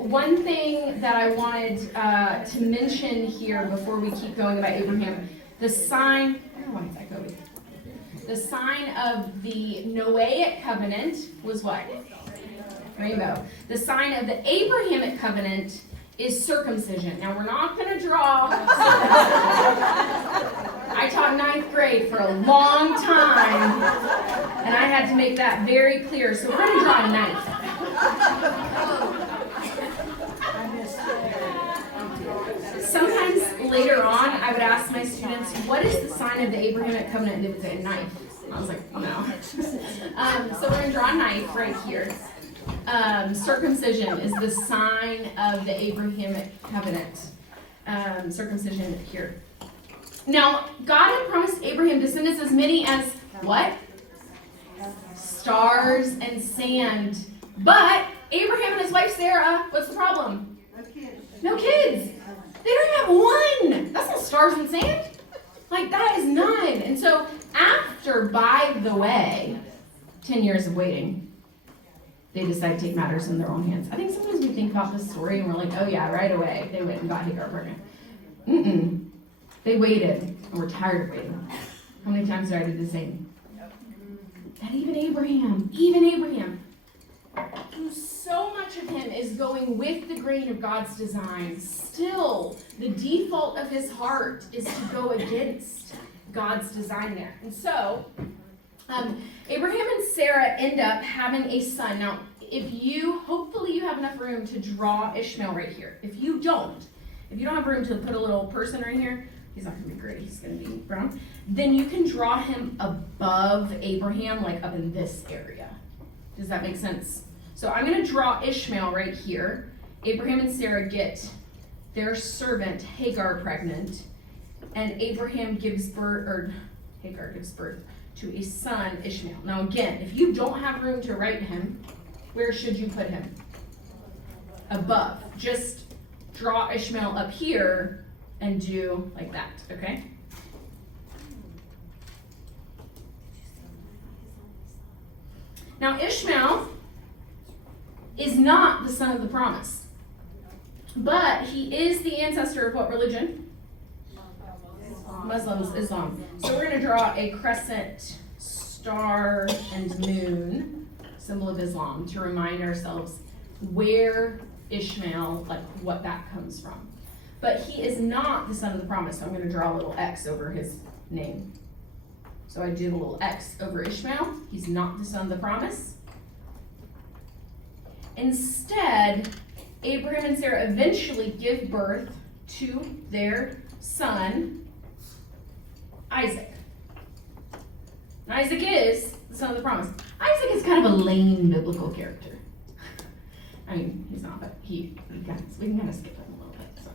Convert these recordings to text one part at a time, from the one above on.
one thing that I wanted to mention here before we keep going about Abraham, the sign of the Noahic covenant was what? Rainbow. The sign of the Abrahamic covenant is circumcision. Now, we're not going to draw. I taught ninth grade for a long time, and I had to make that very clear. So we're going to draw a knife. Sometimes later on, I would ask my students, what is the sign of the Abrahamic covenant? And they would say a knife. I was like, no. So we're going to draw a knife right here. Circumcision is the sign of the Abrahamic covenant. Circumcision here. Now, God had promised Abraham descendants as many as what? Stars and sand. But Abraham and his wife Sarah, what's the problem? No kids. They don't have one. That's not stars and sand. Like, that is none. And so after, by the way, 10 years of waiting, they decide to take matters in their own hands. I think sometimes we think about this story and we're like, oh yeah, right away, they went and got Hagar pregnant. They waited and were tired of waiting. How many times did I do the same? That even Abraham, so much of him is going with the grain of God's design. Still, the default of his heart is to go against God's design there. And so, Abraham and Sarah end up having a son. Now, hopefully you have enough room to draw Ishmael right here. If you don't have room to put a little person right here, he's not going to be gray, he's going to be brown, then you can draw him above Abraham, like up in this area. Does that make sense? So I'm going to draw Ishmael right here. Abraham and Sarah get their servant Hagar pregnant, and Hagar gives birth to a son, Ishmael. Now again, if you don't have room to write him, where should you put him? Above. Just draw Ishmael up here and do like that, okay? Now Ishmael is not the son of the promise, but he is the ancestor of what religion? Muslims, Islam. So we're going to draw a crescent, star, and moon, symbol of Islam, to remind ourselves where Ishmael, like what that comes from. But he is not the son of the promise, so I'm going to draw a little X over his name. So I do a little X over Ishmael. He's not the son of the promise. Instead, Abraham and Sarah eventually give birth to their son, Isaac. And Isaac is the son of the promise. Isaac is kind of a lame biblical character. I mean, he's not, but we can kind of skip him a little bit. So.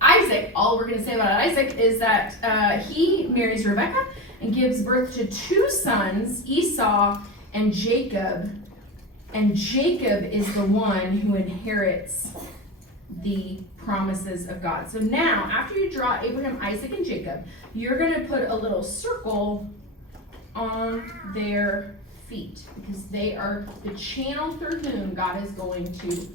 Isaac, all we're going to say about Isaac is that he marries Rebekah and gives birth to two sons, Esau and Jacob. And Jacob is the one who inherits the promises of God. So now, after you draw Abraham, Isaac, and Jacob, you're going to put a little circle on their feet because they are the channel through whom God is going to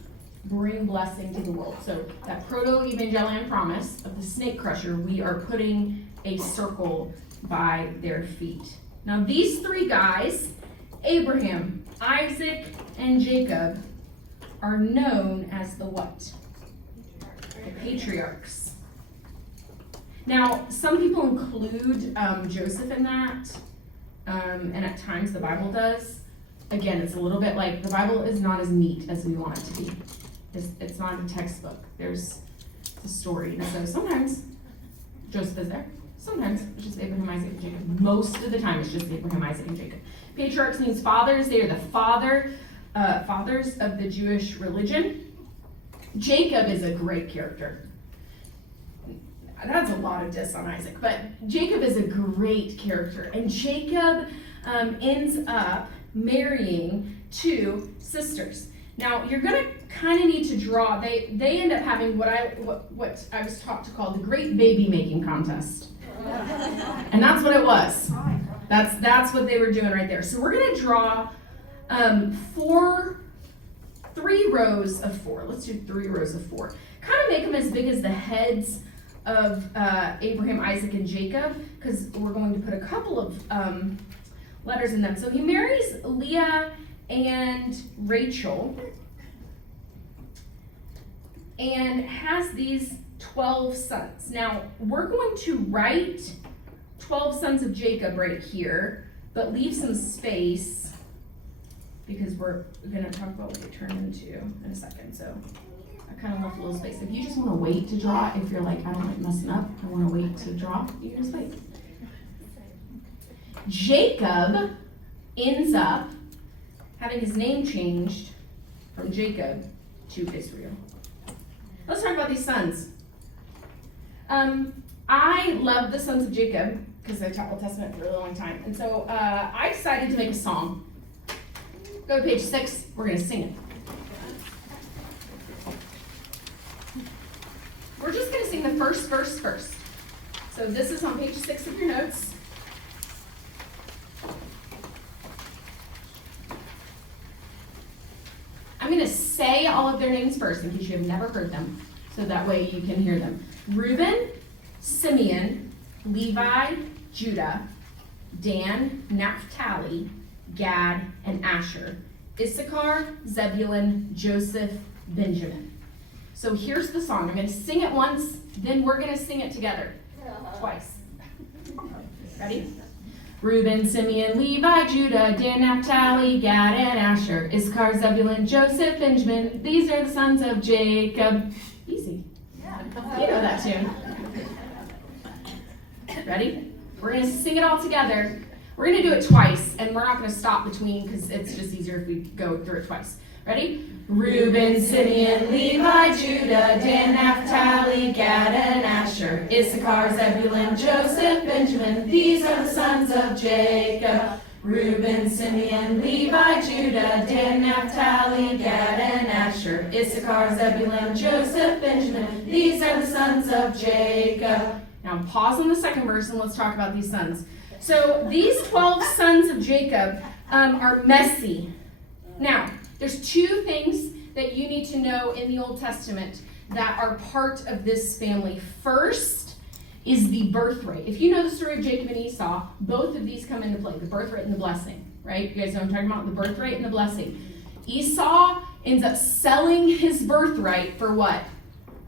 bring blessing to the world. So that proto-evangelion promise of the snake crusher, we are putting a circle by their feet. Now these three guys, Abraham, Isaac, and Jacob, are known as the what? The patriarchs. Now, some people include Joseph in that, and at times the Bible does. Again, it's a little bit like the Bible is not as neat as we want it to be. It's not a textbook. There's a story. And so sometimes Joseph is there. Sometimes it's just Abraham, Isaac, and Jacob. Most of the time it's just Abraham, Isaac, and Jacob. Patriarchs means fathers. They are the fathers of the Jewish religion. Jacob is a great character. That's a lot of diss on Isaac, but Jacob is a great character. And Jacob ends up marrying two sisters. Now, you're going to kind of need to draw, they end up having what I was taught to call the great baby making contest. And that's what it was. That's what they were doing right there. So we're going to draw 3 rows of 4. Let's do 3 rows of 4. Kind of make them as big as the heads of Abraham, Isaac, and Jacob, because we're going to put a couple of letters in them. So he marries Leah and Rachel and has these 12 sons. Now, we're going to write 12 sons of Jacob right here, but leave some space because we're going to talk about what they turn into in a second. So I kind of left a little space. If you just want to wait to draw, if you're like, I don't like messing up, I want to wait to draw, you can just wait. Jacob ends up having his name changed from Jacob to Israel. Let's talk about these sons. I love the sons of Jacob because I taught Old Testament for a really long time. And so I decided to make a song. Go to page 6. We're going to sing it. We're just going to sing the first verse first. So this is on page 6 of your notes. I'm going to say all of their names first in case you have never heard them, so that way you can hear them. Reuben, Simeon, Levi, Judah, Dan, Naphtali, Gad, and Asher. Issachar, Zebulun, Joseph, Benjamin. So here's the song. I'm going to sing it once, then we're going to sing it together. Twice. Ready? Reuben, Simeon, Levi, Judah, Dan, Naphtali, Gad, and Asher. Issachar, Zebulun, Joseph, Benjamin. These are the sons of Jacob. Easy. Yeah. You know that tune. Ready? We're going to sing it all together. We're going to do it twice, and we're not going to stop between because it's just easier if we go through it twice. Ready? Reuben, Simeon, Levi, Judah, Dan, Naphtali, Gad, and Asher. Issachar, Zebulun, Joseph, Benjamin. These are the sons of Jacob. Reuben, Simeon, Levi, Judah, Dan, Naphtali, Gad, and Asher. Issachar, Zebulun, Joseph, Benjamin. These are the sons of Jacob. Now pause on the second verse and let's talk about these sons. So these 12 sons of Jacob are messy. Now, there's 2 things that you need to know in the Old Testament that are part of this family. First is the birthright. If you know the story of Jacob and Esau, both of these come into play, the birthright and the blessing, right? You guys know what I'm talking about? The birthright and the blessing. Esau ends up selling his birthright for what?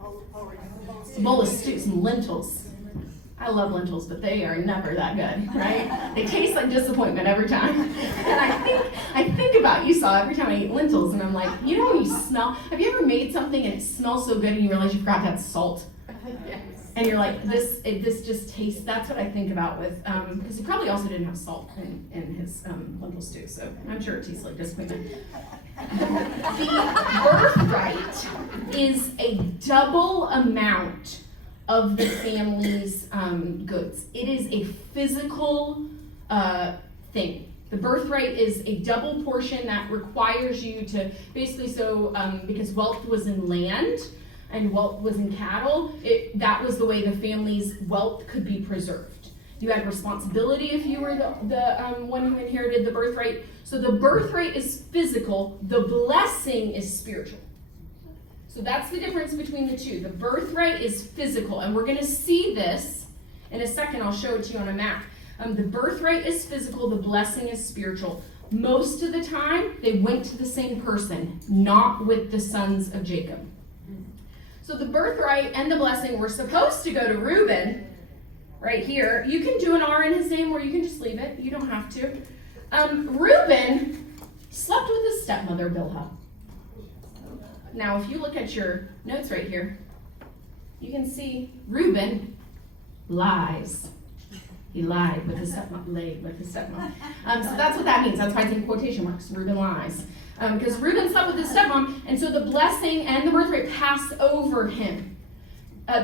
A bowl of stew, some lentils. I love lentils, but they are never that good, right? They taste like disappointment every time. And I think about Esau every time I eat lentils, and I'm like, you know when you smell, have you ever made something and it smells so good and you realize you forgot to add salt? Yes. And you're like, this just tastes, that's what I think about with, because he probably also didn't have salt in his lentil stew, so I'm sure it tastes like disappointment. The birthright is a double amount of the family's goods. It is a physical thing. The birthright is a double portion that requires you to basically, because wealth was in land and wealth was in cattle, that was the way the family's wealth could be preserved. You had responsibility if you were the one who inherited the birthright. So the birthright is physical, the blessing is spiritual. So that's the difference between the two. The birthright is physical, and we're going to see this in a second. I'll show it to you on a map. The birthright is physical, the blessing is spiritual. Most of the time, they went to the same person, not with the sons of Jacob. So the birthright and the blessing were supposed to go to Reuben, right here. You can do an R in his name, or you can just leave it. You don't have to. Reuben slept with his stepmother, Bilhah. Now, if you look at your notes right here, you can see Reuben lies. He lied with his stepmom, laid with his stepmom. So that's what that means. That's why it's in quotation marks. Reuben lies. Because Reuben slept with his stepmom, and so the blessing and the birthright passed over him.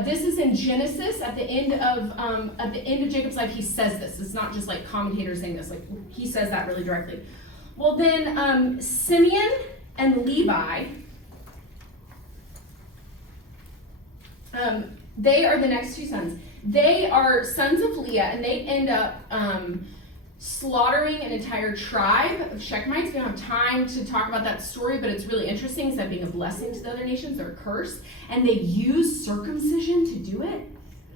This is in Genesis. At the end of Jacob's life, he says this. It's not just like commentators saying this. Like he says that really directly. Well, then Simeon and Levi. They are the next 2 sons. They are sons of Leah, and they end up slaughtering an entire tribe of Shechemites. We don't have time to talk about that story, but it's really interesting. Instead of being a blessing to the other nations, they're a curse. And they use circumcision to do it.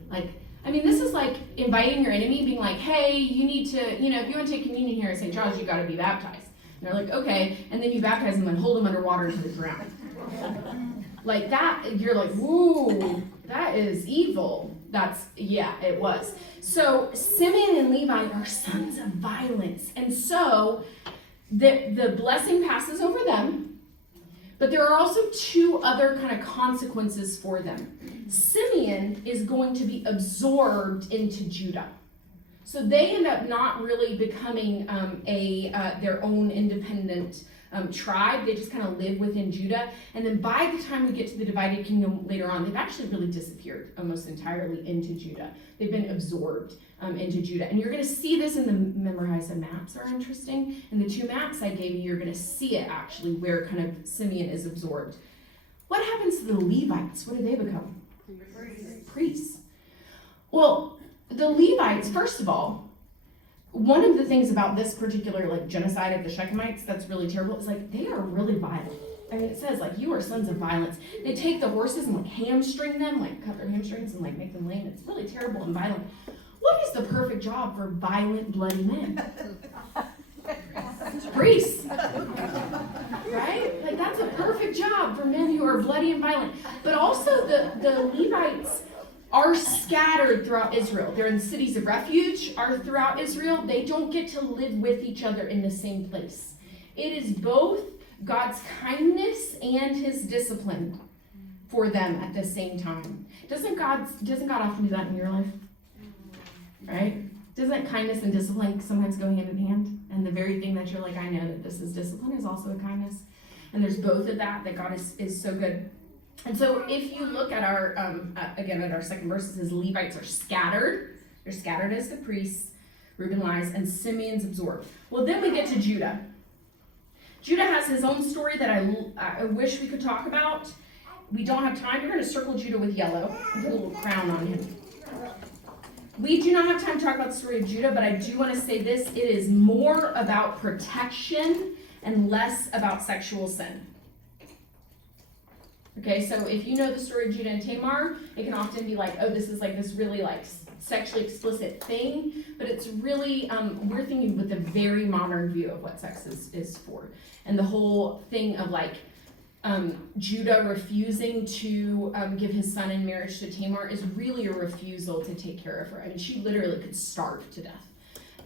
Like, I mean, this is like inviting your enemy, being like, hey, you need to, if you want to take communion here at St. John's, you got to be baptized. And they're like, okay. And then you baptize them and hold them underwater to the ground. Like that, you're like, woo, that is evil. It was. So Simeon and Levi are sons of violence. And so the blessing passes over them, but there are also two other kind of consequences for them. Simeon is going to be absorbed into Judah. So they end up not really becoming their own independent tribe. They just kind of live within Judah. And then by the time we get to the divided kingdom later on, they've actually really disappeared almost entirely into Judah. They've been absorbed into Judah. And you're going to see this in the memorize the maps are interesting. In the two maps I gave you, you're going to see it actually where kind of Simeon is absorbed. What happens to the Levites? What do they become? Priests. Well, the Levites, first of all, one of the things about this particular genocide of the Shechemites that's really terrible is they are really violent. I mean, it says you are sons of violence. They take the horses and hamstring them, cut their hamstrings and make them lame. It's really terrible and violent. What is the perfect job for violent, bloody men? Priests. Right? That's a perfect job for men who are bloody and violent. But also the Levites are scattered throughout Israel. They're in cities of refuge are throughout Israel. They don't get to live with each other in the same place. It is both God's kindness and his discipline for them at the same time. Doesn't God often do that in your life? Right? Doesn't kindness and discipline sometimes go hand in hand? And the very thing that you're I know that this is discipline is also a kindness. And there's both of that God is so good. And so if you look at our, again, at our second verse, it says Levites are scattered. They're scattered as the priests. Reuben lies, and Simeon's absorbed. Well, then we get to Judah. Judah has his own story that I wish we could talk about. We don't have time. We're going to circle Judah with yellow and put a little crown on him. We do not have time to talk about the story of Judah, but I do want to say this. It is more about protection and less about sexual sin. Okay, so if you know the story of Judah and Tamar, it can often be this is this really sexually explicit thing, but it's really, we're thinking with a very modern view of what sex is for. And the whole thing of Judah refusing to give his son in marriage to Tamar is really a refusal to take care of her. I mean, she literally could starve to death.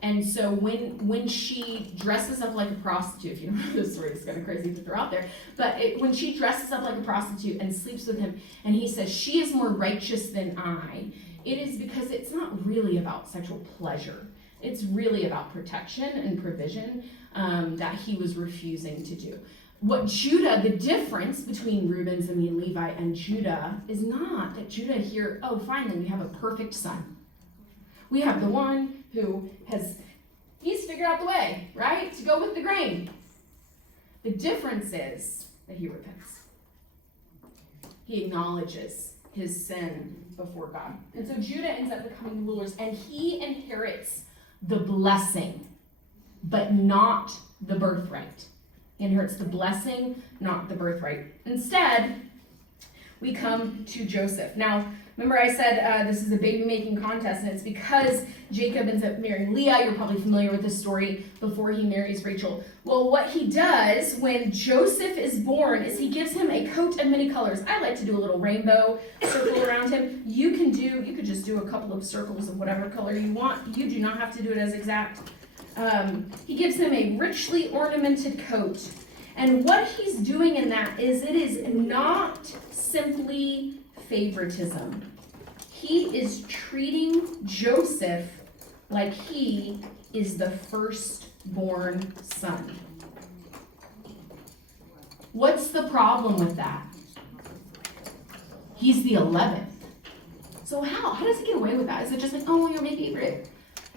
And so when she dresses up like a prostitute, if you don't know the story, it's kind of crazy to throw out there, but when she dresses up like a prostitute and sleeps with him, and he says, she is more righteous than I, it is because it's not really about sexual pleasure. It's really about protection and provision that he was refusing to do. What Judah, the difference between Reuben, Simeon, Levi, and Judah is not that Judah here, finally we have a perfect son. We have the one who he's figured out the way, right? To go with the grain. The difference is that he repents. He acknowledges his sin before God. And so Judah ends up becoming rulers, and he inherits the blessing, but not the birthright. He inherits the blessing, not the birthright. Instead, we come to Joseph. Now, remember I said this is a baby-making contest, and it's because Jacob ends up marrying Leah. You're probably familiar with this story before he marries Rachel. Well, what he does when Joseph is born is he gives him a coat of many colors. I like to do a little rainbow circle around him. You could just do a couple of circles of whatever color you want. You do not have to do it as exact. He gives him a richly ornamented coat. And what he's doing in that is it is not simply favoritism. He is treating Joseph like he is the firstborn son. What's the problem with that? He's the 11th. So how does he get away with that? Is it just you're my favorite?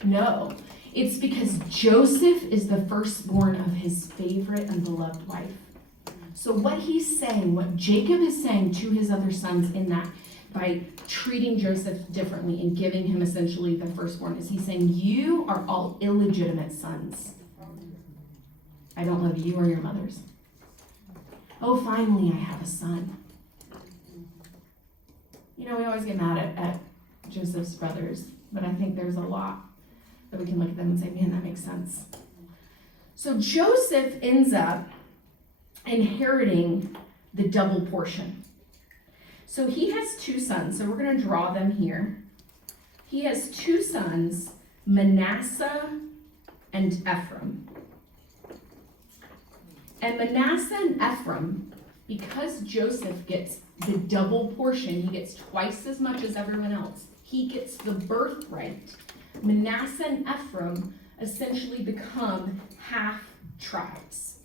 No. It's because Joseph is the firstborn of his favorite and beloved wife. So what he's saying, what Jacob is saying to his other sons in that, by treating Joseph differently and giving him essentially the firstborn is he's saying, you are all illegitimate sons. I don't love you or your mothers. Oh, finally, I have a son. You know, we always get mad at Joseph's brothers, but I think there's a lot that we can look at them and say, man, that makes sense. So Joseph ends up inheriting the double portion. So he has two sons, so we're going to draw them here. He has two sons, Manasseh and Ephraim. And Manasseh and Ephraim, because Joseph gets the double portion, he gets twice as much as everyone else. He gets the birthright. Manasseh and Ephraim essentially become half tribes.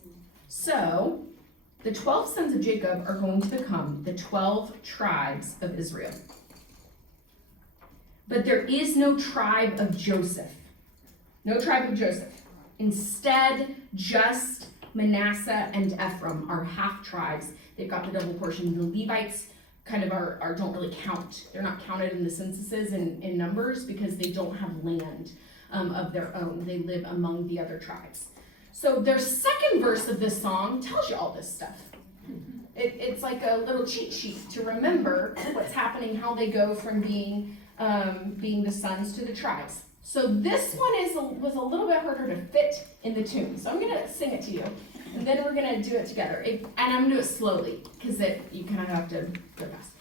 So, the 12 sons of Jacob are going to become the 12 tribes of Israel. But there is no tribe of Joseph. No tribe of Joseph. Instead, just Manasseh and Ephraim are half tribes. They've got the double portion. The Levites kind of don't really count. They're not counted in the censuses in numbers because they don't have land of their own. They live among the other tribes. So their second verse of this song tells you all this stuff. It's like a little cheat sheet to remember what's happening, how they go from being the sons to the tribes. So this one was a little bit harder to fit in the tune. So I'm going to sing it to you, and then we're going to do it together. And I'm going to do it slowly, because you kind of have to go fast.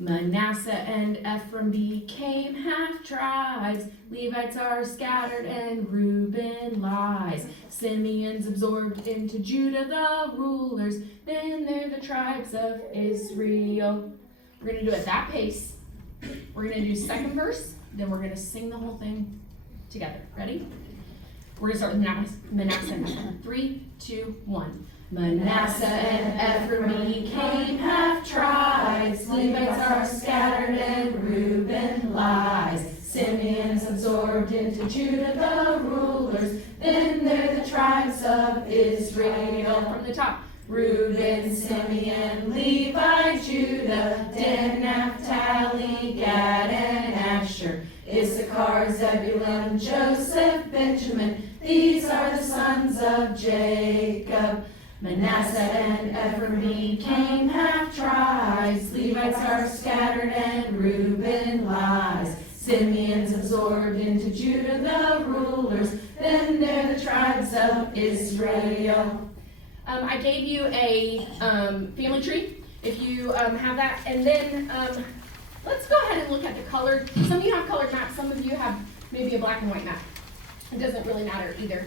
Manasseh and Ephraim became half-tribes. Levites are scattered and Reuben lies. Simeon's absorbed into Judah, the rulers. Then they're the tribes of Israel. We're going to do it at that pace. We're going to do second verse, then we're going to sing the whole thing together. Ready? We're going to start with Manasseh and Ephraim. 3, 2, 1. Manasseh and Ephraim became half-tribes. Levites are scattered and Reuben lies. Simeon's absorbed into Judah, the rulers. Then they're the tribes of Israel. From the top. Reuben, Simeon, Levi, Judah, Dan, Naphtali, Gad, and Asher. Issachar, Zebulun, Joseph, Benjamin. These are the sons of Jacob. Manasseh and Ephraim became half-tribes. Levites are scattered and Reuben lies. Simeon's absorbed into Judah, the rulers. Then they're the tribes of Israel. I gave you a family tree, if you have that. And then let's go ahead and look at the colored. Some of you have colored maps. Some of you have maybe a black and white map. It doesn't really matter either.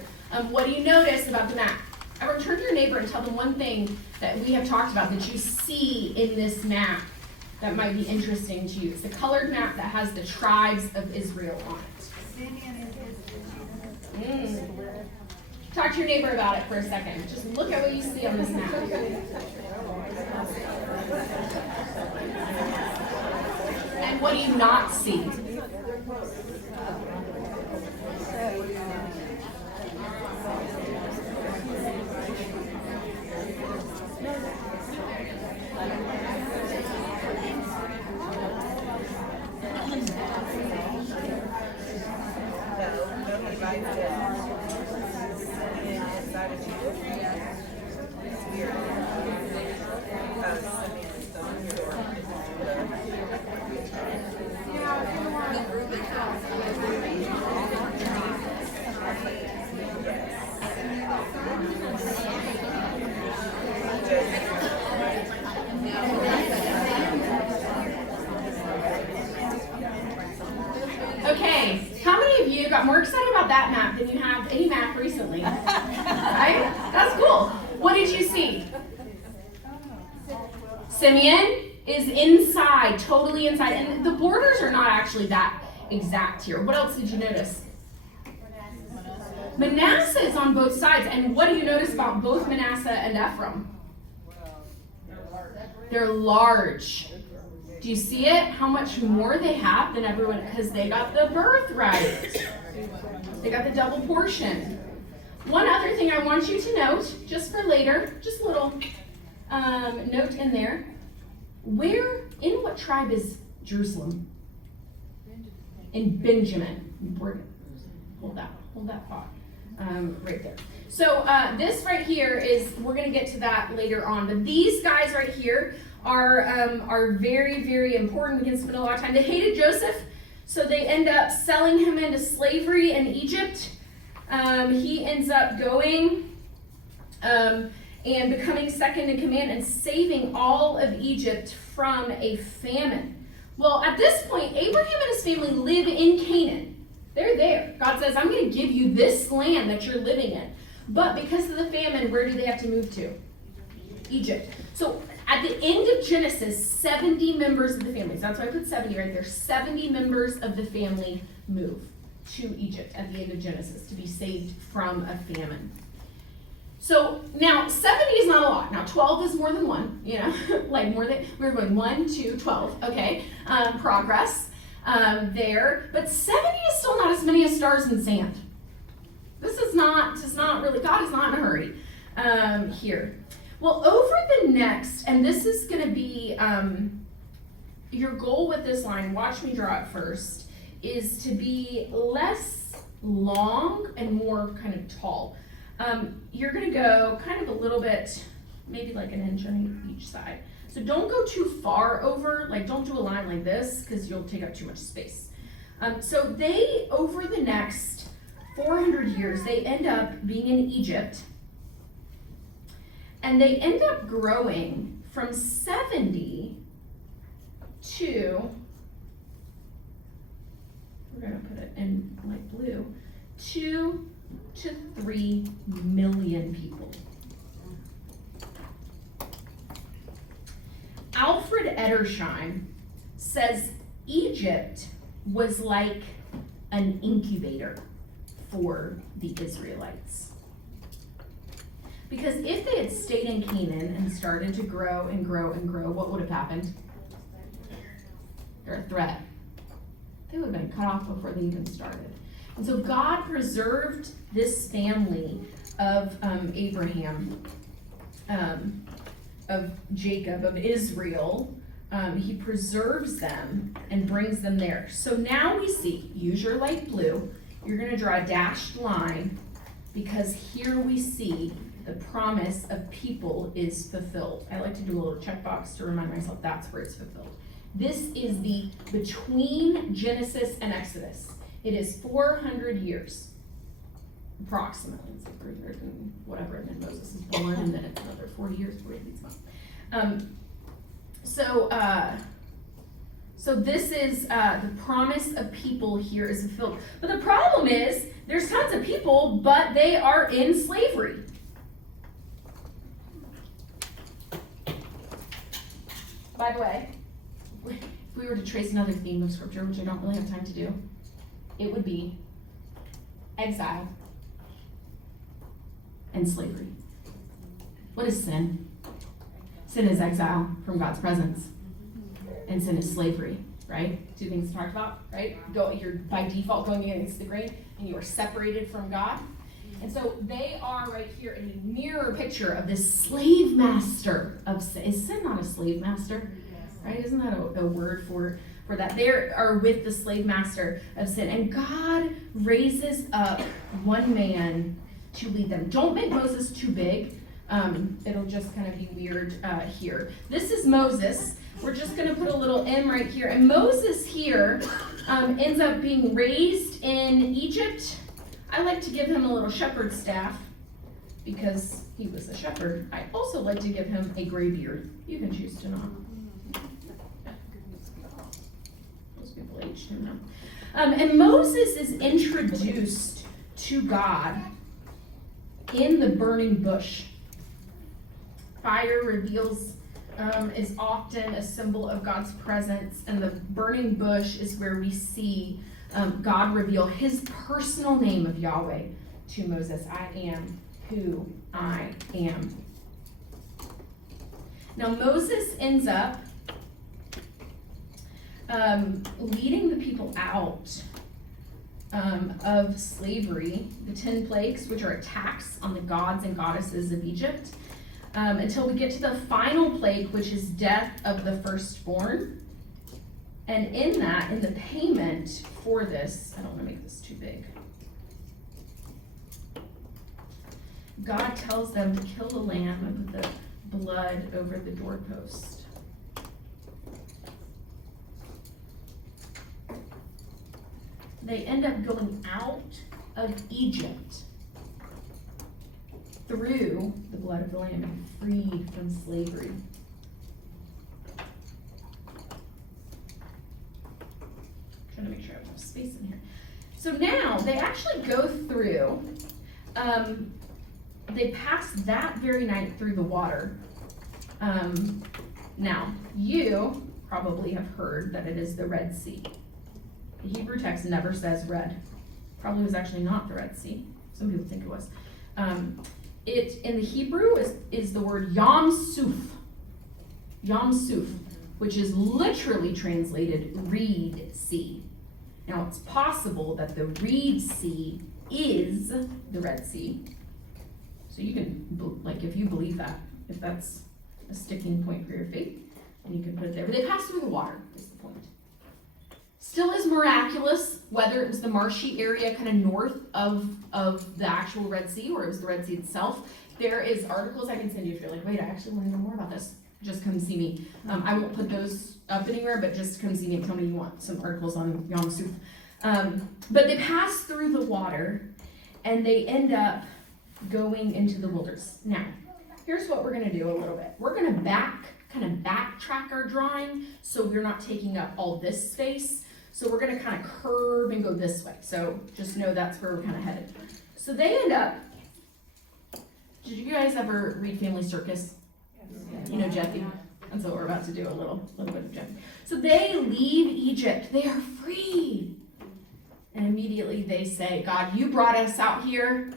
What do you notice about the map? Everyone turn to your neighbor and tell them one thing that we have talked about that you see in this map that might be interesting to you. It's a colored map that has the tribes of Israel on it. Talk to your neighbor about it for a second. Just look at what you see on this map. And what do you not see? Okay, how many of you got more excited about that map than you have any map recently? Right? That's cool. What did you see? Simeon is inside, totally inside. And the borders are not actually that exact here. What else did you notice? Manasseh is on both sides. And what do you notice about both Manasseh and Ephraim? They're large. Do you see it? How much more they have than everyone, because they got the birthright. They got the double portion. One other thing I want you to note, just for later, just a little note in there. Where, in what tribe is Jerusalem. In Benjamin. Hold that thought right there. So this right here is, we're going to get to that later on, but these guys right here are very, very important. We can spend a lot of time. They hated Joseph, so they end up selling him into slavery in Egypt. He ends up going and becoming second in command and saving all of Egypt from a famine. Well, at this point, Abraham and his family live in Canaan. They're there. God says, I'm going to give you this land that you're living in. But because of the famine, where do they have to move to? Egypt. So at the end of Genesis, 70 members of the family, so that's why I put 70 right there, 70 members of the family move to Egypt at the end of Genesis to be saved from a famine. So now 70 is not a lot. Now 12 is more than one, like more than, we're going 1, 2, 12, okay, progress there. But 70 is still not as many as stars in sand. This is not really, God is not in a hurry here. Well, over the next, and this is going to be your goal with this line, watch me draw it first, is to be less long and more kind of tall. You're going to go kind of a little bit, maybe like an inch on each side. So don't go too far over, like don't do a line like this because you'll take up too much space. So they, over the next 400 years, they end up being in Egypt, and they end up growing from 70 to, we're going to put it in light blue, 2 to 3 million people. Alfred Edersheim says Egypt was like an incubator for the Israelites. Because if they had stayed in Canaan and started to grow and grow and grow, what would have happened? They're a threat. They would have been cut off before they even started. And so God preserved this family of Abraham, of Jacob, of Israel. He preserves them and brings them there. So now we see, use your light blue, you're going to draw a dashed line, because here we see the promise of people is fulfilled. I like to do a little checkbox to remind myself that's where it's fulfilled. This is the between Genesis and Exodus. It is 400 years, approximately. It's like 300 and whatever, and then Moses is born, and then it's another 40 years before he leaves them. So this is the promise of people here is fulfilled. But the problem is, there's tons of people, but they are in slavery. By the way, if we were to trace another theme of scripture, which I don't really have time to do, it would be exile and slavery. What is sin? Sin is exile from God's presence. And sin is slavery, right? Two things talked about, right? You're by default going against the grain, and you are separated from God. And so they are right here in a mirror picture of this slave master of sin. Is sin not a slave master? Right? Isn't that a word for that? They are with the slave master of sin. And God raises up one man to lead them. Don't make Moses too big. It'll just kind of be weird here. This is Moses. We're just going to put a little M right here. And Moses here ends up being raised in Egypt. I like to give him a little shepherd's staff because he was a shepherd. I also like to give him a gray beard. You can choose to not. Most people aged him now. And Moses is introduced to God in the burning bush. Fire reveals is often a symbol of God's presence, and the burning bush is where we see God reveal his personal name of Yahweh to Moses. I am who I am. Now Moses ends up leading the people out of slavery, the 10 plagues, which are attacks on the gods and goddesses of Egypt, until we get to the final plague, which is death of the firstborn. And in that, in the payment for this, I don't want to make this too big. God tells them to kill the lamb and put the blood over the doorpost. They end up going out of Egypt through the blood of the lamb and freed from slavery. Trying to make sure I have enough space in here. So now they actually go through, they pass that very night through the water. Now, you probably have heard that it is the Red Sea. The Hebrew text never says red. Probably was actually not the Red Sea. Some people think it was. It in the Hebrew is the word Yam Suf. Yam Suf, which is literally translated Reed Sea. Now it's possible that the Reed Sea is the Red Sea. So you can, like, if you believe that, if that's a sticking point for your faith, then you can put it there. But they pass through the water, is the point. Still is miraculous whether it was the marshy area kind of north of the actual Red Sea or it was the Red Sea itself. There is articles I can send you if you're like, wait, I actually want to know more about this. Just come see me. I won't put those up anywhere, but just come see me and tell me you want some articles on Yam Suf. But they pass through the water and they end up going into the wilderness. Now, here's what we're going to do a little bit. We're going to backtrack our drawing so we're not taking up all this space. So we're going to kind of curve and go this way. So just know that's where we're kind of headed. So they end up, did you guys ever read Family Circus? You know Jeffy. And so we're about to do a little bit of Jeffy. So they leave Egypt. They are free. And immediately they say, God, you brought us out here.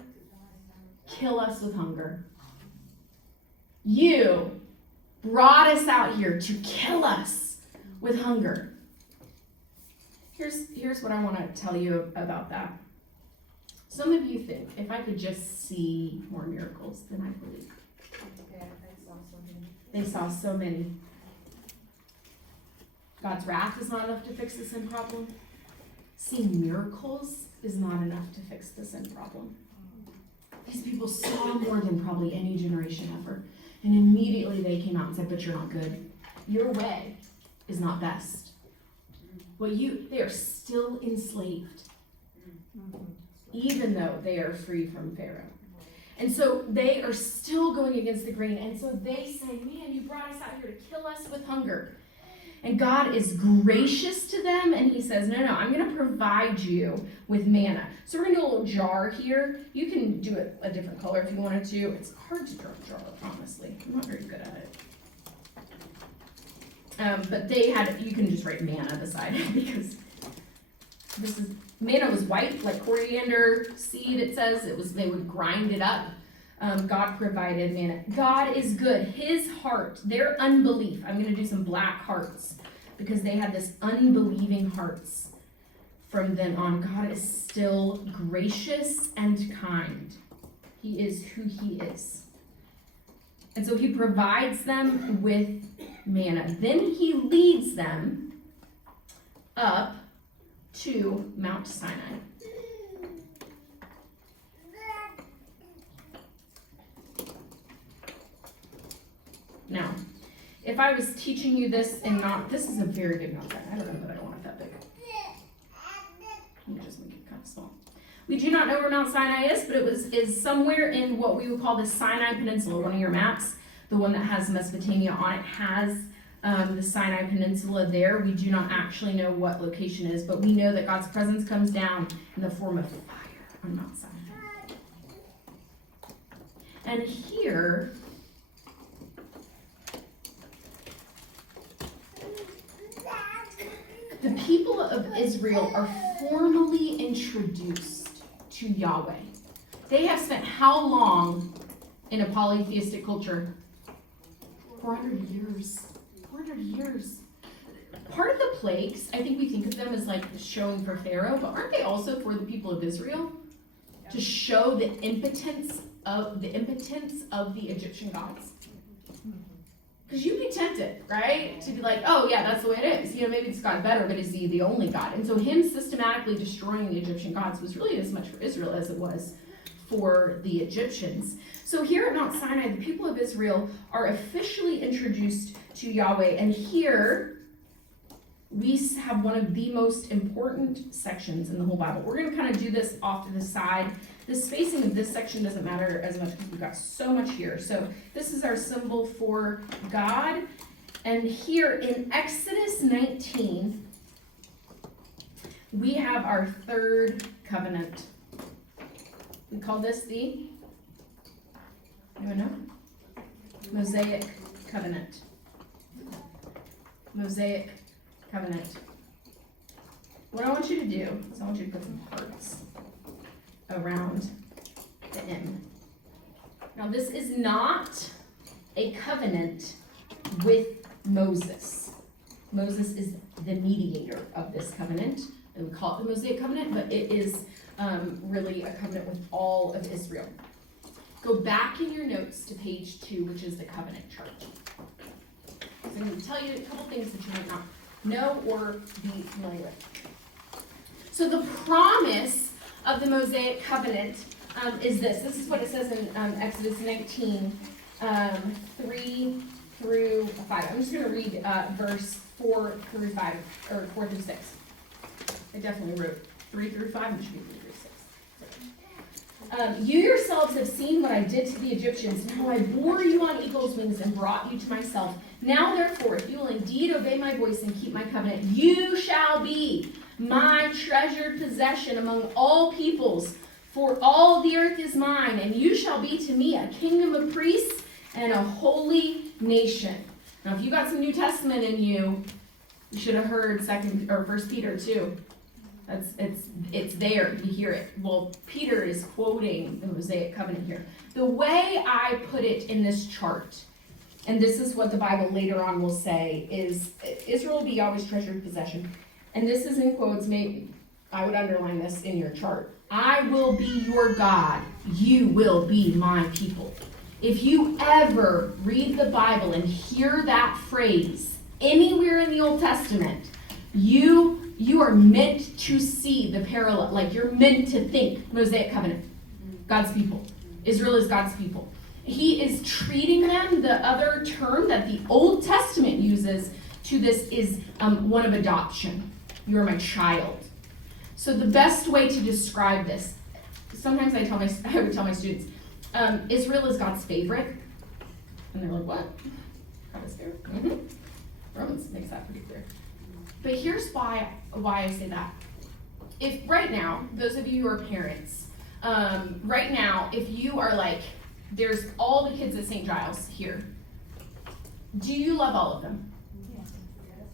Kill us with hunger. You brought us out here to kill us with hunger. Here's what I want to tell you about that. Some of you think, if I could just see more miracles, then I believe. They saw so many. God's wrath is not enough to fix the sin problem. Seeing miracles is not enough to fix the sin problem. These people saw more than probably any generation ever. And immediately they came out and said, but you're not good. Your way is not best. They are still enslaved, even though they are free from Pharaoh. And so they are still going against the grain. And so they say, man, you brought us out here to kill us with hunger. And God is gracious to them. And he says, no, I'm going to provide you with manna. So we're going to do a little jar here. You can do it a different color if you wanted to. It's hard to draw a jar, honestly. I'm not very good at it. But you can just write manna beside it because manna was white, like coriander seed, it says. They would grind it up. God provided manna. God is good. His heart, their unbelief. I'm going to do some black hearts because they had this unbelieving hearts from then on. God is still gracious and kind. He is who he is. And so he provides them with manna. Then he leads them up to Mount Sinai. Now, if I was teaching you this and this is a very big Mount Sinai. I don't know that I don't want it that big. Let me just make it kind of small. We do not know where Mount Sinai is, but it is somewhere in what we would call the Sinai Peninsula. One of your maps, the one that has Mesopotamia on it, has the Sinai Peninsula there. We do not actually know what location it is, but we know that God's presence comes down in the form of fire on Mount Sinai. And here, the people of Israel are formally introduced to Yahweh. They have spent how long in a polytheistic culture? 400 years. 400 years. Part of the plagues, I think we think of them as like showing for Pharaoh, but aren't they also for the people of Israel? Yeah. To show the impotence of the Egyptian gods. Because you'd be tempted, right? To be like, oh yeah, that's the way it is. Maybe it's God better, but is he the only God? And so him systematically destroying the Egyptian gods was really as much for Israel as it was for the Egyptians. So here at Mount Sinai, the people of Israel are officially introduced to Yahweh. And here we have one of the most important sections in the whole Bible. We're going to kind of do this off to the side. The spacing of this section doesn't matter as much because we've got so much here. So this is our symbol for God. And here in Exodus 19, we have our third covenant. We call this the, anyone know? Mosaic covenant. Mosaic covenant. What I want you to do is I want you to put some hearts around the M. Now this is not a covenant with Moses. Moses is the mediator of this covenant. And we call it the Mosaic covenant, but it is really a covenant with all of Israel. Go back in your notes to page 2, which is the covenant chart. So I'm going to tell you a couple things that you might not know or be familiar with. So the promise of the Mosaic covenant is this. This is what it says in Exodus 19, 3 through 5. I'm just going to read verse 4 through 5, or 4 through 6. I definitely wrote 3 through 5, and it should be 3 through 6. You yourselves have seen what I did to the Egyptians, and how I bore you on eagle's wings and brought you to myself. Now therefore, if you will indeed obey my voice and keep my covenant, you shall be my treasured possession among all peoples, for all the earth is mine, and you shall be to me a kingdom of priests and a holy nation. Now, if you got some New Testament in you, you should have heard 1 Peter 2. It's there. You hear it. Well, Peter is quoting the Mosaic covenant here. The way I put it in this chart, and this is what the Bible later on will say, is Israel will be Yahweh's treasured possession. And this is in quotes. Maybe I would underline this in your chart. I will be your God. You will be my people. If you ever read the Bible and hear that phrase anywhere in the Old Testament, you are meant to see the parallel. Like, you're meant to think Mosaic covenant, God's people. Israel is God's people. He is treating them. The other term that the Old Testament uses to this is one of adoption. You are my child. So the best way to describe this, sometimes I would tell my students, Israel is God's favorite. And they're like, what? God is favorite? Mm-hmm. Romans makes that pretty clear. But here's why I say that. If right now, those of you who are parents, right now, if you are like, there's all the kids at St. Giles here, do you love all of them? Yes.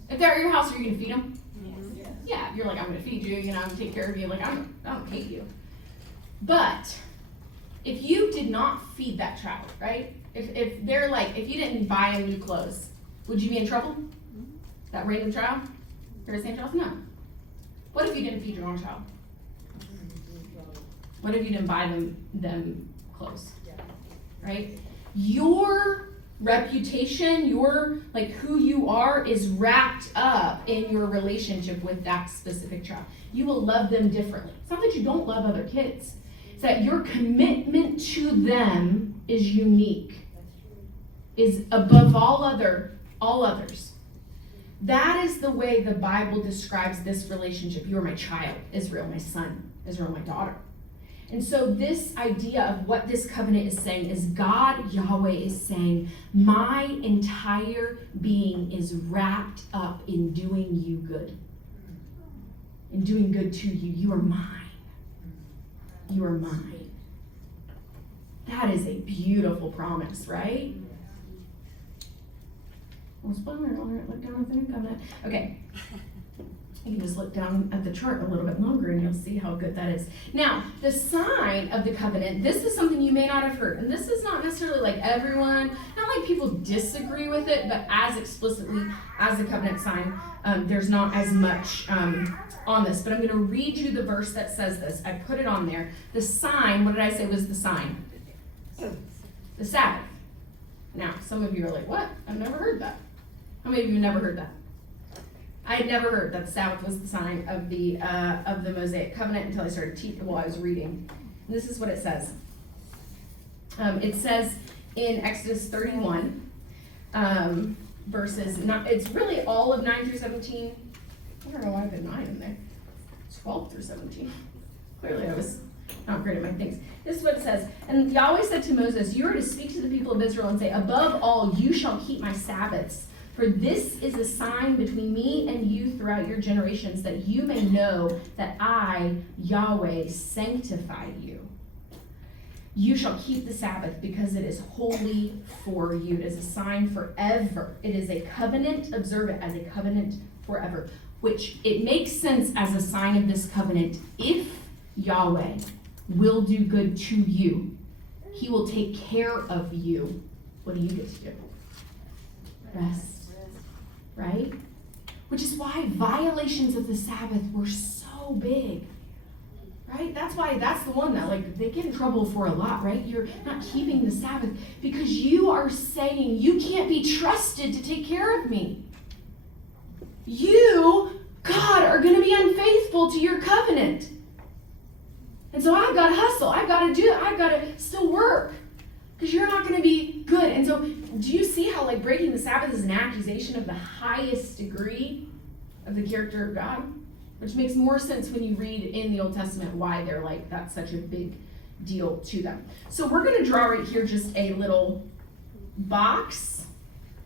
If they're at your house, are you going to feed them? Yes. Yeah, you're like, I'm going to feed you, I'm going to take care of you. Like, I don't hate you. But if you did not feed that child, right? If they're like, if you didn't buy them new clothes, would you be in trouble? That random child? Here at St. Giles? No. What if you didn't feed your own child? What if you didn't buy them clothes? Right? Your reputation, your like who you are is wrapped up in your relationship with that specific child. You will love them differently. It's not that you don't love other kids. It's that your commitment to them is unique, is above all others. That is the way the Bible describes this relationship. You are my child, Israel, my son, Israel, my daughter. And so this idea of what this covenant is saying is God, Yahweh, is saying, my entire being is wrapped up in doing you good. In doing good to you. You are mine. You are mine. That is a beautiful promise, right? Look down at the new covenant. Okay. You can just look down at the chart a little bit longer and you'll see how good that is. Now, the sign of the covenant, this is something you may not have heard. And this is not necessarily like everyone, not like people disagree with it, but as explicitly as the covenant sign, there's not as much on this. But I'm going to read you the verse that says this. I put it on there. The sign, what did I say was the sign? The Sabbath. Now, some of you are like, what? I've never heard that. How many of you never heard that? I had never heard that the Sabbath was the sign of the Mosaic covenant until I started teaching while I was reading. And this is what it says. It says in Exodus 31, verses, it's really all of 9 through 17. I don't know why I put 9 in there. 12 through 17. Clearly I was not great at my things. This is what it says. And Yahweh said to Moses, you are to speak to the people of Israel and say, above all, you shall keep my Sabbaths. For this is a sign between me and you throughout your generations, that you may know that I, Yahweh, sanctify you. You shall keep the Sabbath because it is holy for you. It is a sign forever. It is a covenant. Observe it as a covenant forever. Which it makes sense as a sign of this covenant. If Yahweh will do good to you, he will take care of you. What do you get to do? Rest. Right? Which is why violations of the Sabbath were so big. Right? That's why that's the one that, like, they get in trouble for a lot, right? You're not keeping the Sabbath because you are saying you can't be trusted to take care of me. You, God, are going to be unfaithful to your covenant. And so I've got to hustle. I've got to do it. I've got to still work because you're not going to be good. And so do you see how, like, breaking the Sabbath is an accusation of the highest degree of the character of God? Which makes more sense when you read in the Old Testament why they're like, that's such a big deal to them. So we're going to draw right here just a little box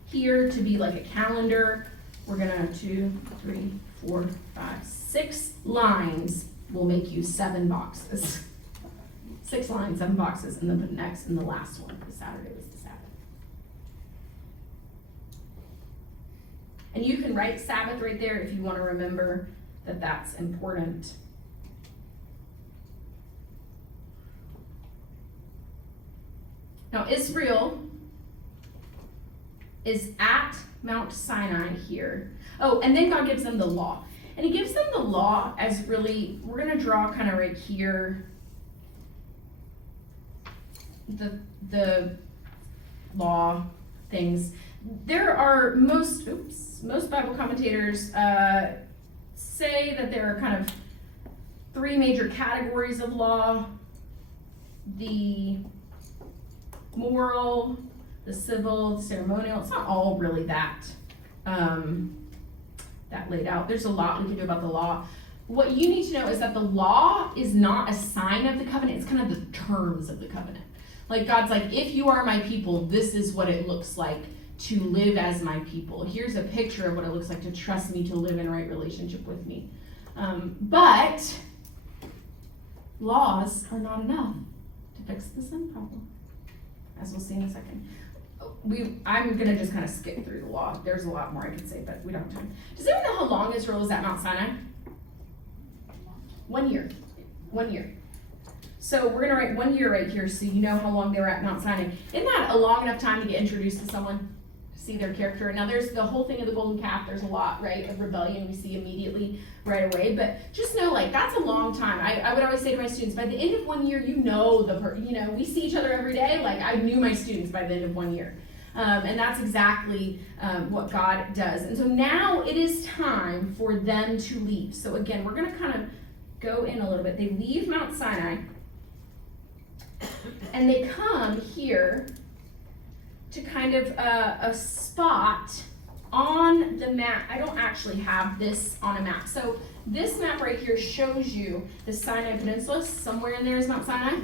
here to be like a calendar. We're going to 2, 3, 4, 5, 6 lines will make you 7 boxes. 6 lines, 7 boxes, and then put an X in the last one because Saturday was the Sabbath. And you can write Sabbath right there if you want to remember that that's important. Now Israel is at Mount Sinai here. Oh, and then God gives them the law. And he gives them the law as really, we're going to draw kind of right here the law things. There are most Bible commentators say that there are kind of 3 major categories of law: the moral, the civil, the ceremonial. It's not all really that laid out. There's a lot we can do about the law. What you need to know is that the law is not a sign of the covenant. It's kind of the terms of the covenant. Like, God's like, if you are my people, this is what it looks like to live as my people. Here's a picture of what it looks like to trust me, to live in a right relationship with me. But laws are not enough to fix the sin problem, as we'll see in a second. I'm going to just kind of skip through the law. There's a lot more I could say, but we don't have time. Does anyone know how long Israel was at Mount Sinai? 1 year. 1 year. So we're going to write 1 year right here so you know how long they were at Mount Sinai. Isn't that a long enough time to get introduced to someone? See their character. Now there's the whole thing of the golden calf. There's a lot, right, of rebellion we see immediately right away. But just know, like, that's a long time. I would always say to my students, by the end of 1 year, we see each other every day. Like, I knew my students by the end of 1 year. And that's exactly what God does. And so now it is time for them to leave. So again, we're going to kind of go in a little bit. They leave Mount Sinai and they come here to kind of a spot on the map. I don't actually have this on a map. So this map right here shows you the Sinai Peninsula. Somewhere in there is Mount Sinai.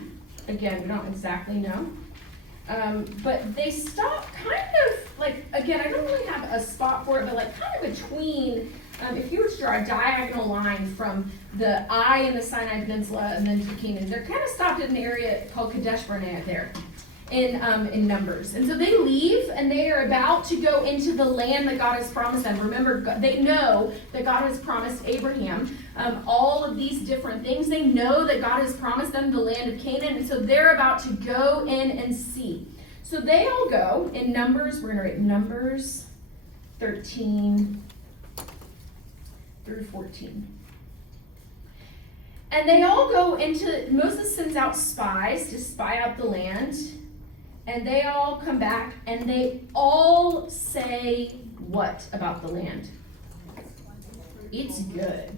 Again, we don't exactly know. But they stop kind of, like, again, I don't really have a spot for it, but like kind of between, if you were to draw a diagonal line from the eye in the Sinai Peninsula and then to Canaan, they're kind of stopped in an area called Kadesh Barnea there in Numbers. And so they leave and they are about to go into the land that God has promised them. Remember, they know that God has promised Abraham all of these different things. They know that God has promised them the land of Canaan, and so they're about to go in and see. So they all go in Numbers. We're going to write Numbers 13 through 14. And they all go into, Moses sends out spies to spy out the land. And they all come back and they all say what about the land? It's good.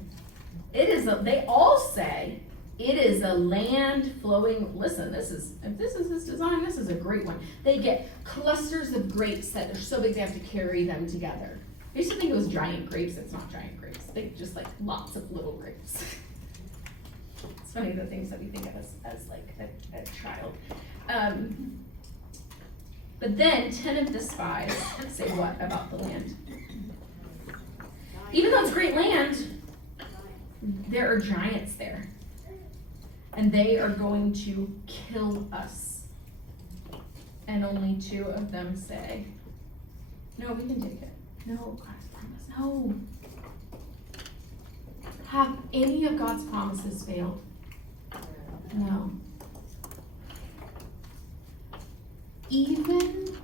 They all say it is a land flowing. Listen, if this is his design, this is a great one. They get clusters of grapes that are so big they have to carry them together. I used to think it was giant grapes. It's not giant grapes. They just like lots of little grapes. It's funny the things that we think of as like a child. But then 10 of the spies say what about the land? Even though it's great land, there are giants there. And they are going to kill us. And only 2 of them say, no, we can take it. No, God's promise, no. Have any of God's promises failed? No. Even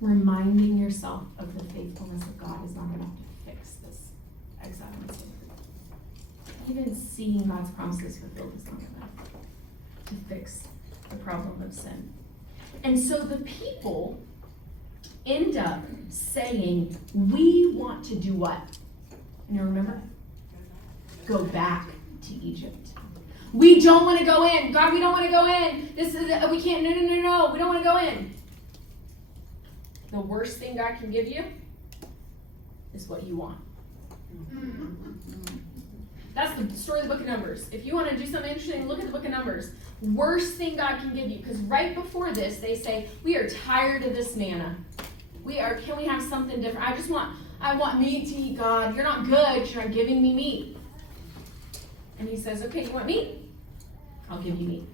reminding yourself of the faithfulness of God is not enough to fix this exile and slavery. Even seeing God's promises fulfilled is not enough to fix the problem of sin. And so the people end up saying, we want to do what? And you remember? Go back to Egypt. We don't want to go in. God, we don't want to go in. We can't, no. We don't want to go in. The worst thing God can give you is what you want. That's the story of the book of Numbers. If you want to do something interesting, look at the book of Numbers. Worst thing God can give you, because right before this, they say, we are tired of this manna. Can we have something different? I want meat to eat, God. You're not good. You're not giving me meat. And he says, okay, you want meat? I'll give you meat.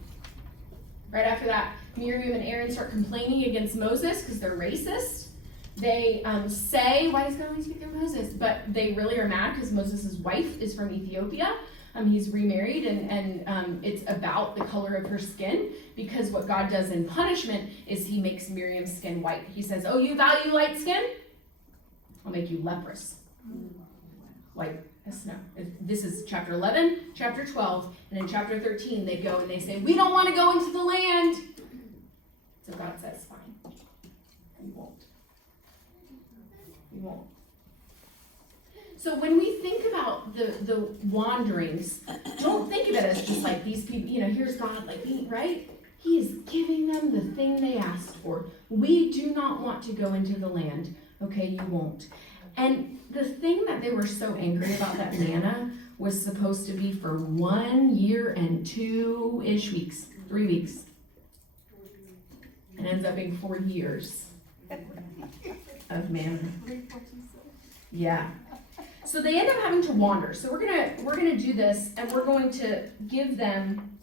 Right after that, Miriam and Aaron start complaining against Moses because they're racist. They say, why does God only speak through Moses? But they really are mad because Moses' wife is from Ethiopia. He's remarried, and it's about the color of her skin, because what God does in punishment is he makes Miriam's skin white. He says, oh, you value light skin? I'll make you leprous. White as snow. This is chapter 11, chapter 12, and in chapter 13 they go and they say, we don't want to go into the land. So God says, fine. You won't. You won't. So when we think about the wanderings, don't think of it as just like these people, here's God, like, right? He is giving them the thing they asked for. We do not want to go into the land. Okay, you won't. And the thing that they were so angry about, that manna, was supposed to be for 1 year and 2-ish weeks, 3 weeks. It ends up being 4 years of manna. Yeah. So they end up having to wander. So we're gonna do this, and we're going to give them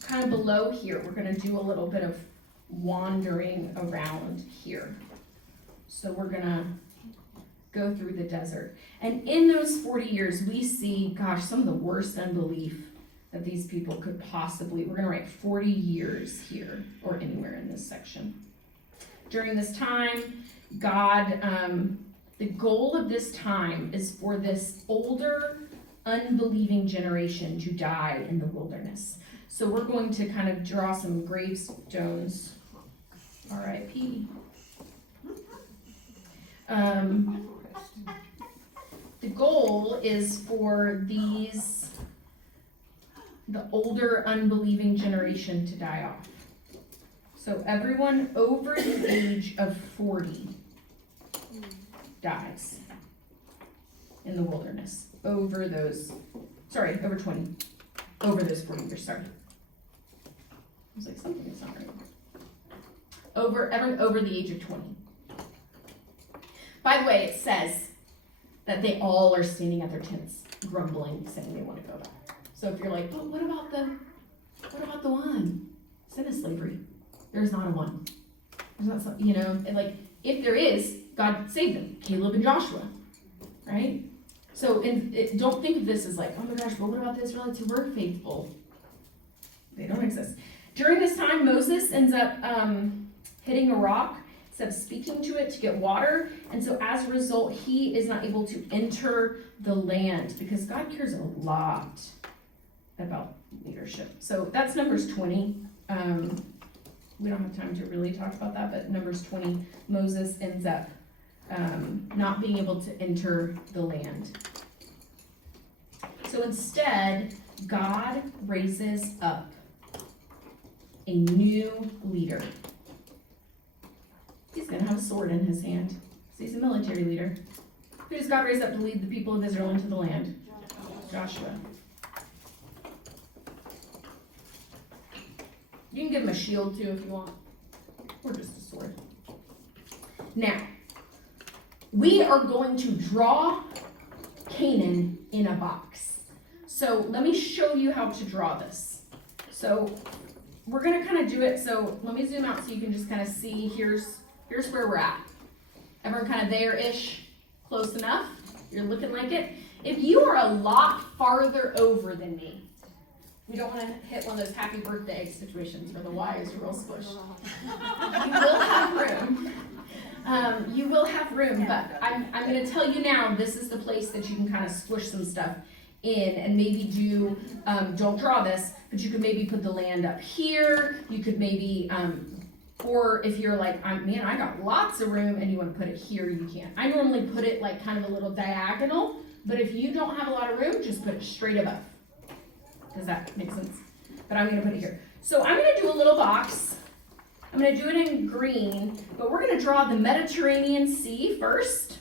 kind of below here. We're gonna do a little bit of wandering around here. So we're gonna go through the desert. And in those 40 years, we see, some of the worst unbelief that these people could possibly, we're gonna write 40 years here, or anywhere in this section. During this time, God, the goal of this time is for this older, unbelieving generation to die in the wilderness. So we're going to kind of draw some gravestones. R.I.P. The goal is for the older, unbelieving generation to die off. So everyone over the age of 40 dies in the wilderness over those 20, over those 40 years, sorry. I was like, something is not right. Everyone over the age of 20. By the way, it says that they all are standing at their tents, grumbling, saying they want to go back. So if you're like, but what about the one? Sin is slavery. There's not a one. There's not some, and like, if there is, God saved them, Caleb and Joshua, right? So don't think of this as like, oh my gosh, but what about the Israelites who were faithful? They don't exist. During this time, Moses ends up hitting a rock, instead of speaking to it to get water, and so as a result, he is not able to enter the land, because God cares a lot about leadership. So that's Numbers 20. we don't have time to really talk about that, but Numbers 20, Moses ends up not being able to enter the land. So instead, God raises up a new leader. He's going to have a sword in his hand. So he's a military leader. Who does God raise up to lead the people of Israel into the land? Joshua. You can give him a shield too if you want, or just a sword. Now, we are going to draw Canaan in a box. So let me show you how to draw this. So we're going to kind of do it. So let me zoom out so you can just kind of see. Here's where we're at. Everyone kind of there-ish, close enough. You're looking like it. If you are a lot farther over than me, we don't want to hit one of those happy birthday situations where the Y is real squished. You will have room. You will have room, but I'm going to tell you now, this is the place that you can kind of squish some stuff in and maybe do, don't draw this, but you could maybe put the land up here. You could maybe, or if you're like, man, I got lots of room and you want to put it here, you can. I normally put it like kind of a little diagonal, but if you don't have a lot of room, just put it straight above. Does that make sense? But I'm going to put it here. So I'm going to do a little box. I'm going to do it in green, but we're going to draw the Mediterranean Sea first.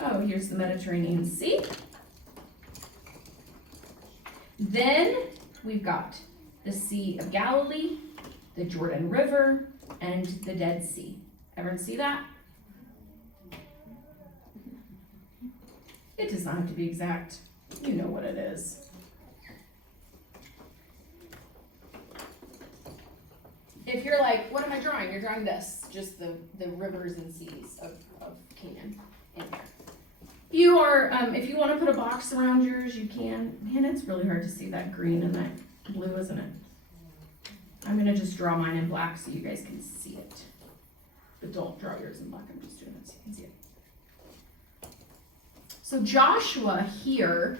Oh, here's the Mediterranean Sea. Then we've got the Sea of Galilee, the Jordan River, and the Dead Sea. Everyone see that? It does not have to be exact. You know what it is. If you're like, what am I drawing? You're drawing this, just the rivers and seas of Canaan in there. You are, if you want to put a box around yours, you can. Man, it's really hard to see that green and that blue, isn't it? I'm going to just draw mine in black so you guys can see it. But don't draw yours in black. I'm just doing it so you can see it. So Joshua here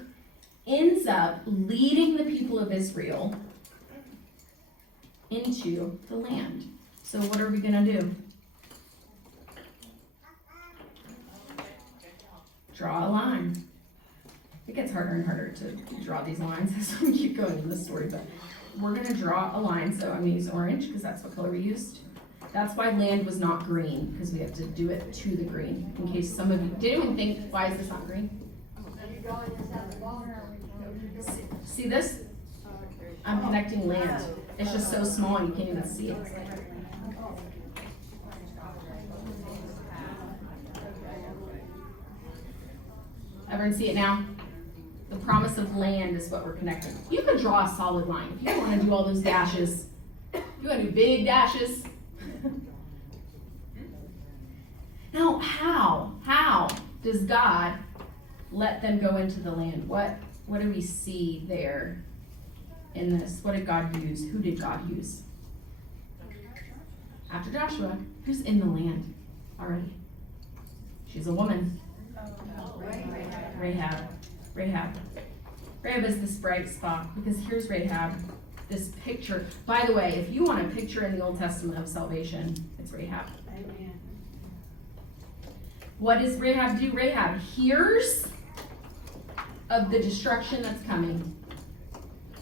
ends up leading the people of Israel into the land. So what are we going to do? Draw a line. It gets harder and harder to draw these lines as we keep going in the story, but we're going to draw a line. So I'm going to use orange because that's what color we used. That's why land was not green, because we have to do it to the green. In case some of you did anyone think, why is this not green? See this? I'm connecting land. It's just so small you can't even see it. Everyone see it now? The promise of land is what we're connecting. You could draw a solid line. If you don't want to do all those dashes, you want to do big dashes. Now, how does God let them go into the land? What do we see there in this? What did God use? Who did God use? After Joshua, who's in the land already? She's a woman. Rahab. Rahab is this bright spot because here's Rahab, this picture. By the way, if you want a picture in the Old Testament of salvation, it's Rahab. Amen. What does Rahab do? Rahab hears of the destruction that's coming.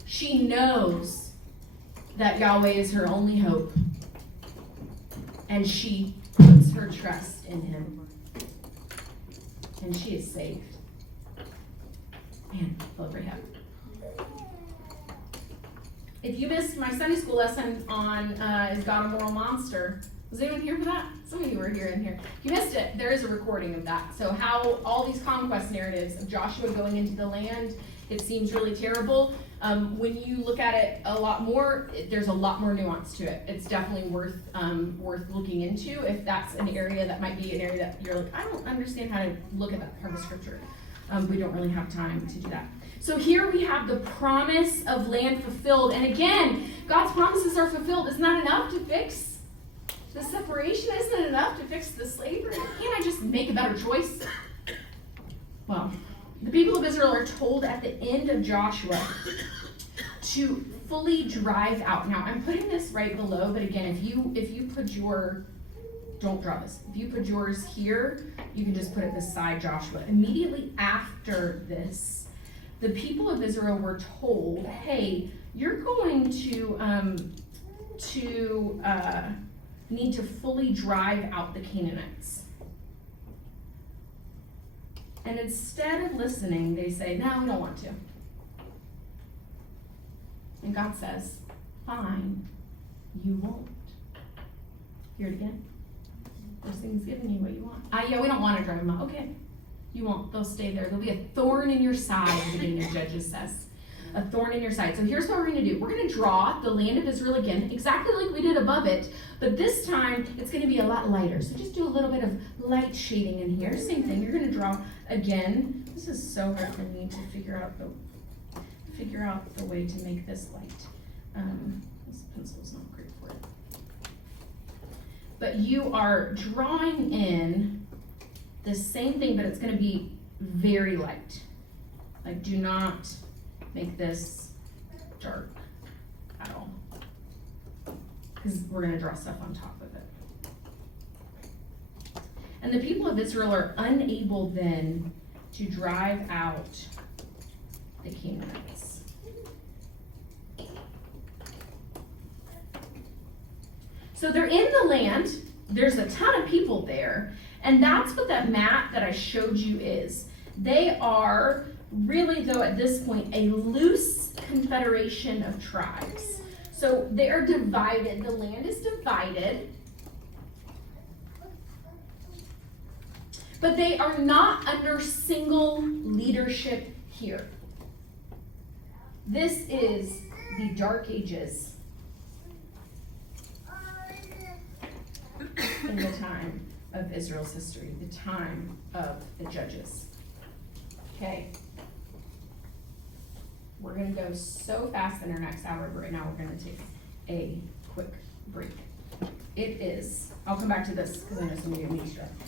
She knows that Yahweh is her only hope, and she puts her trust in him, and she is saved. Man, I love Rahab. If you missed my Sunday school lesson on Is God a Moral Monster, was anyone here for that? Some of you were here in here. If you missed it, there is a recording of that. So how all these conquest narratives of Joshua going into the land, it seems really terrible. When you look at it a lot more, there's a lot more nuance to it. It's definitely worth looking into if that's an area that might be an area that you're like, I don't understand how to look at that part of scripture. We don't really have time to do that. So here we have the promise of land fulfilled. And again, God's promises are fulfilled. It's not enough to fix the separation. Isn't it enough to fix the slavery? Can't I just make a better choice? Well, the people of Israel are told at the end of Joshua to fully drive out. Now, I'm putting this right below, but again, if you put your, don't draw this. If you put yours here, you can just put it beside Joshua. Immediately after this, the people of Israel were told, hey, you're going to need to fully drive out the Canaanites. And instead of listening, they say, no, we don't want to. And God says, fine, you won't. Hear it again. This thing's giving you what you want. Yeah, we don't want to drive them out. Okay, you won't. They'll stay there. There'll be a thorn in your side, the beginning of Judges says. A thorn in your side. So here's what we're going to do. We're going to draw the land of Israel again, exactly like we did above it, but this time it's going to be a lot lighter. So just do a little bit of light shading in here. Same thing. You're going to draw again. This is so hard for me to figure out the way to make this light. This pencil's not great for it. But you are drawing in the same thing, but it's going to be very light. Like, do not make this dark at all, because we're going to draw stuff on top of it. And the people of Israel are unable then to drive out the Canaanites. So they're in the land, there's a ton of people there, and that's what that map that I showed you is. They are really, though, at this point, a loose confederation of tribes. So they are divided, the land is divided, but they are not under single leadership here. This is the Dark Ages in the time of Israel's history, the time of the Judges. Okay. We're going to go so fast in our next hour, but right now we're going to take a quick break. It is, I'll come back to this because I know some of you need to.